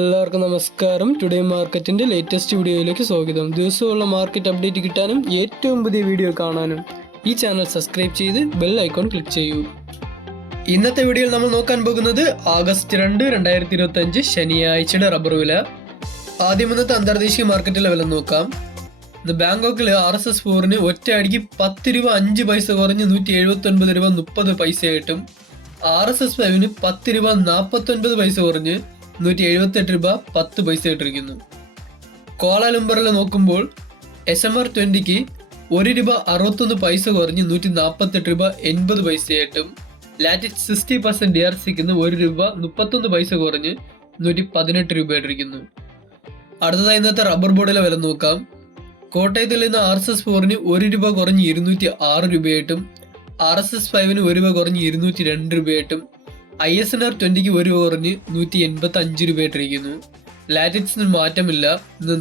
എല്ലാവർക്കും നമസ്കാരം. ടുഡേ മാർക്കറ്റിന്റെ ലേറ്റസ്റ്റ് വീഡിയോയിലേക്ക് സ്വാഗതം. ദിവസമുള്ള മാർക്കറ്റ് അപ്ഡേറ്റ് കിട്ടാനും ഏറ്റവും പുതിയ വീഡിയോ കാണാനും ഈ ചാനൽ സബ്സ്ക്രൈബ് ചെയ്ത് ബെൽ ഐക്കോൺ ക്ലിക്ക് ചെയ്യൂ. ഇന്നത്തെ വീഡിയോയിൽ നമ്മൾ നോക്കാൻ പോകുന്നത് ആഗസ്റ്റ് രണ്ട് രണ്ടായിരത്തി ഇരുപത്തി അഞ്ച് ശനിയാഴ്ചയുടെ റബ്ബർ വില. ആദ്യം ഇന്നത്തെ അന്തർദേശീയ മാർക്കറ്റിലെ വില നോക്കാം. ഇന്ന് ബാങ്കോക്കിൽ ആർ എസ് എസ് ഫോറിന് ഒറ്റ അടിക്ക് പത്ത് രൂപ അഞ്ച് പൈസ കുറഞ്ഞ് നൂറ്റി എഴുപത്തി ഒൻപത് രൂപ മുപ്പത് പൈസയായിട്ടും ആർ എസ് എസ് ഫൈവിന് പത്ത് രൂപ നാൽപ്പത്തി ഒൻപത് പൈസ കുറഞ്ഞ് നൂറ്റി എഴുപത്തെട്ട് രൂപ പത്ത് പൈസ ഇട്ടിരിക്കുന്നു. കോലാലംബറിൽ നോക്കുമ്പോൾ എസ് എം ആർ ട്വന്റിക്ക് ഒരു രൂപ അറുപത്തൊന്ന് പൈസ കുറഞ്ഞ് നൂറ്റി നാൽപ്പത്തെട്ട് രൂപ എൺപത് പൈസയായിട്ടും latex sixty percent D R സിക്കുന്ന ഒരു രൂപ മുപ്പത്തൊന്ന് പൈസ കുറഞ്ഞ് നൂറ്റി പതിനെട്ട് രൂപ ഇട്ടിരിക്കുന്നു. അടുത്തതായി ഇന്നത്തെ റബ്ബർ ബോർഡിലെ വില നോക്കാം. കോട്ടയത്തിൽ നിന്ന് ആർ എസ് എസ് ഫോറിന് ഒരു രൂപ കുറഞ്ഞ് ഇരുന്നൂറ്റി ആറ് രൂപയായിട്ടും ആർ എസ് എസ് ഫൈവിന് ഒരു രൂപ കുറഞ്ഞ് ഇരുന്നൂറ്റി രണ്ട് രൂപയായിട്ടും ഐ എസ് എൻ ആർ ട്വന്റിക്ക് ഒരു ഓവറിന് നൂറ്റി എൺപത്തി അഞ്ച് രൂപ ഇട്ടിരിക്കുന്നു. ലാറ്റിക്സിന് മാറ്റമില്ല.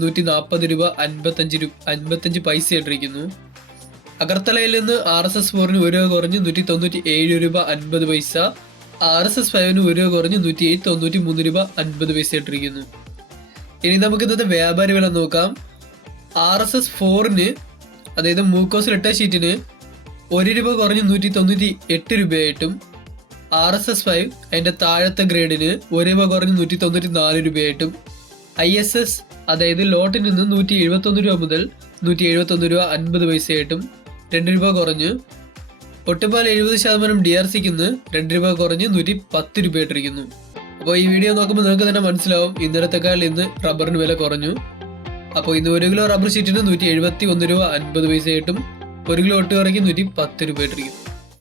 നൂറ്റി നാൽപ്പത് രൂപ അൻപത്തഞ്ച് രൂപ അൻപത്തഞ്ച് പൈസ ഇട്ടിരിക്കുന്നു. അഗർത്തലയിൽ നിന്ന് ആർ എസ് എസ് ഫോറിന് ഒരു കുറഞ്ഞ് നൂറ്റി തൊണ്ണൂറ്റി ഏഴ് രൂപ അൻപത് പൈസ. ആർ എസ് എസ് ഫൈവിന് ഒരു കുറഞ്ഞ് നൂറ്റി ഏഴ് തൊണ്ണൂറ്റി മൂന്ന് രൂപ അൻപത് പൈസ ഇട്ടിരിക്കുന്നു. ഇനി നമുക്ക് ഇന്നത്തെ വ്യാപാരി വില നോക്കാം. ആർ എസ് എസ് ഫോറിന് അതായത് മൂക്കോസ് ഇട്ട ഷീറ്റിന് ഒരു രൂപ കുറഞ്ഞ് നൂറ്റി തൊണ്ണൂറ്റി എട്ട് രൂപയായിട്ടും ആർ എസ് എസ് ഫൈവ് അതിന്റെ താഴത്തെ ഗ്രേഡിന് ഒരു രൂപ കുറഞ്ഞ് നൂറ്റി തൊണ്ണൂറ്റി നാല് രൂപയായിട്ടും ഐ എസ് എസ് അതായത് ലോട്ടിൽ നിന്ന് നൂറ്റി എഴുപത്തൊന്ന് രൂപ മുതൽ നൂറ്റി എഴുപത്തൊന്ന് രൂപ അൻപത് പൈസയായിട്ടും രണ്ട് രൂപ കുറഞ്ഞ് ഒട്ടുപാൽ എഴുപത് ശതമാനം ഡി ആർ സിക്ക് രണ്ട് രൂപ കുറഞ്ഞ് നൂറ്റി പത്ത് രൂപ ഇട്ടിരിക്കുന്നു അപ്പോൾ ഈ വീഡിയോ നോക്കുമ്പോൾ നിങ്ങൾക്ക് തന്നെ മനസ്സിലാവും ഇന്നലത്തെക്കാൾ ഇന്ന് റബ്ബറിന് വില കുറഞ്ഞു. അപ്പോൾ ഇന്ന് ഒരു കിലോ റബ്ബർ ഷീറ്റിന് നൂറ്റി എഴുപത്തി ഒന്ന് രൂപ അൻപത് പൈസയായിട്ടും ഒരു കിലോ ഒട്ടുകറയ്ക്ക് നൂറ്റി പത്ത് രൂപ ഇട്ടിരിക്കും